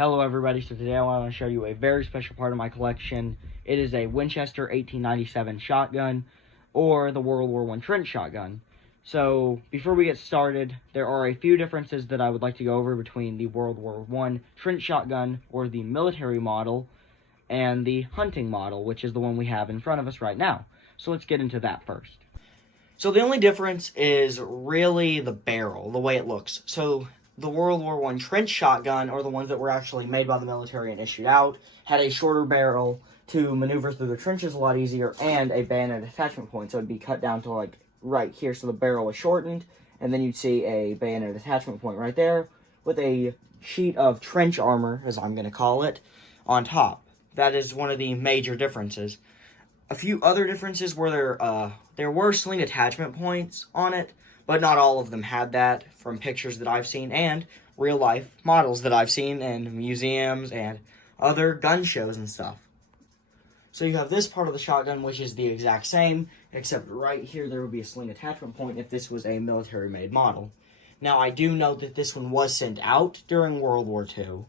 Hello everybody, so today I want to show you a very special part of my collection. It is a Winchester 1897 shotgun, or the World War I trench shotgun. So, before we get started, there are a few differences that I would like to go over between the World War I trench shotgun, or the military model, and the hunting model, which is the one we have in front of us right now. So let's get into that first. So the only difference is really the barrel, the way it looks. So the World War I trench shotgun, or the ones that were actually made by the military and issued out, had a shorter barrel to maneuver through the trenches a lot easier, and a bayonet attachment point. So it'd be cut down to like right here, so the barrel was shortened, and then you'd see a bayonet attachment point right there with a sheet of trench armor, as I'm going to call it, on top. That is one of the major differences. A few other differences were there were sling attachment points on it, but not all of them had that from pictures that I've seen and real-life models that I've seen in museums and other gun shows and stuff. So you have this part of the shotgun, which is the exact same, except right here there would be a sling attachment point if this was a military-made model. Now, I do note that this one was sent out during World War II.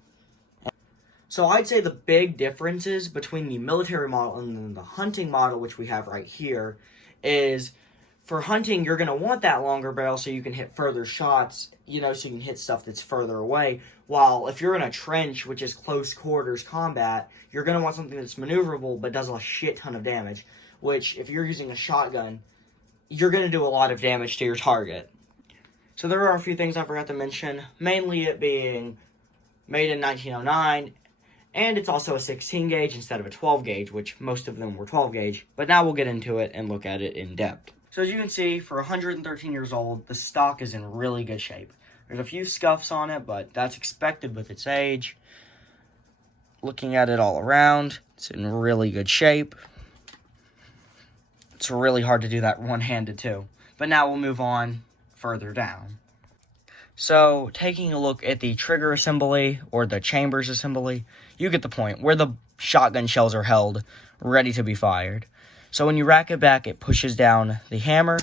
So I'd say the big differences between the military model and the hunting model, which we have right here, is for hunting, you're going to want that longer barrel so you can hit further shots, so you can hit stuff that's further away. While if you're in a trench, which is close quarters combat, you're going to want something that's maneuverable but does a shit ton of damage, which if you're using a shotgun, you're going to do a lot of damage to your target. So there are a few things I forgot to mention, mainly it being made in 1909, and it's also a 16 gauge instead of a 12 gauge, which most of them were 12 gauge, but now we'll get into it and look at it in depth. So as you can see, for 113 years old, the stock is in really good shape. There's a few scuffs on it, but that's expected with its age. Looking at it all around, it's in really good shape. It's really hard to do that one-handed too. But now we'll move on further down. So, taking a look at the trigger assembly, or the chambers assembly, you get the point, where the shotgun shells are held, ready to be fired. So when you rack it back, it pushes down the hammer,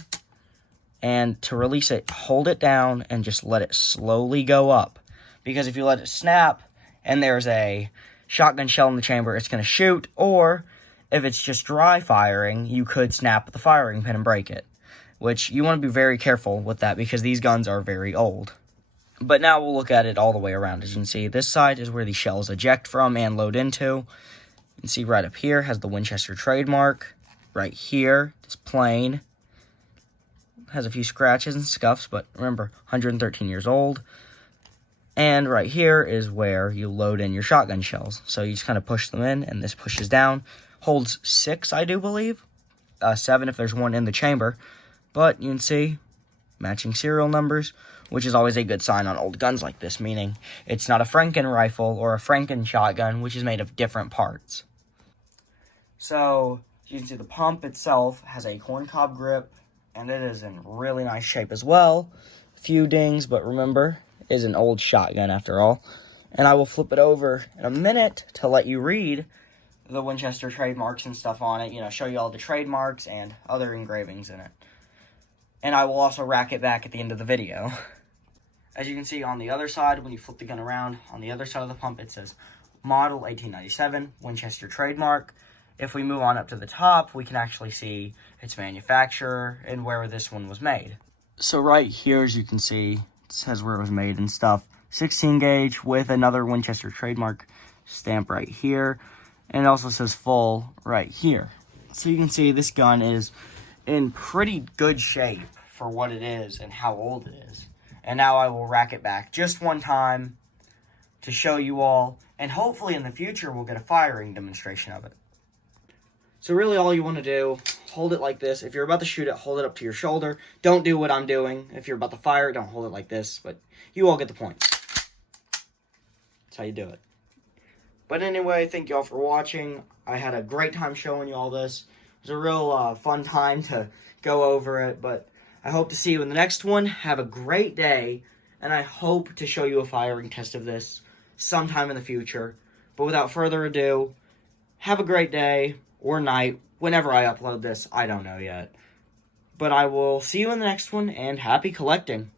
and to release it, hold it down and just let it slowly go up. Because if you let it snap, and there's a shotgun shell in the chamber, it's going to shoot, or if it's just dry firing, you could snap the firing pin and break it. Which, you want to be very careful with that, because these guns are very old. But now we'll look at it all the way around. As you can see, this side is where the shells eject from and load into. You can see right up here has the Winchester trademark. Right here, this plane has a few scratches and scuffs, but remember, 113 years old. And right here is where you load in your shotgun shells. So you just kind of push them in, and this pushes down. Holds 6, I do believe. 7 if there's one in the chamber. But you can see, matching serial numbers, which is always a good sign on old guns like this, meaning it's not a Franken rifle or a Franken shotgun, which is made of different parts. So, you can see the pump itself has a corncob grip, and it is in really nice shape as well. A few dings, but remember, it is an old shotgun after all. And I will flip it over in a minute to let you read the Winchester trademarks and stuff on it, show you all the trademarks and other engravings in it. And I will also rack it back at the end of the video. As you can see on the other side, when you flip the gun around, on the other side of the pump, it says Model 1897, Winchester trademark. If we move on up to the top, we can actually see its manufacturer and where this one was made. So right here, as you can see, it says where it was made and stuff. 16 gauge with another Winchester trademark stamp right here. And it also says full right here. So you can see this gun is in pretty good shape for what it is and how old it is. And now I will rack it back just one time to show you all, and hopefully in the future we'll get a firing demonstration of it. So really all you want to do, hold it like this. If you're about to shoot it, hold it up to your shoulder. Don't do what I'm doing. If you're about to fire it, don't hold it like this, but you all get the point. That's how you do it. But anyway, thank you all for watching. I had a great time showing you all this. It was a real fun time to go over it, but I hope to see you in the next one. Have a great day, and I hope to show you a firing test of this sometime in the future. But without further ado, have a great day or night whenever I upload this. I don't know yet. But I will see you in the next one, and happy collecting.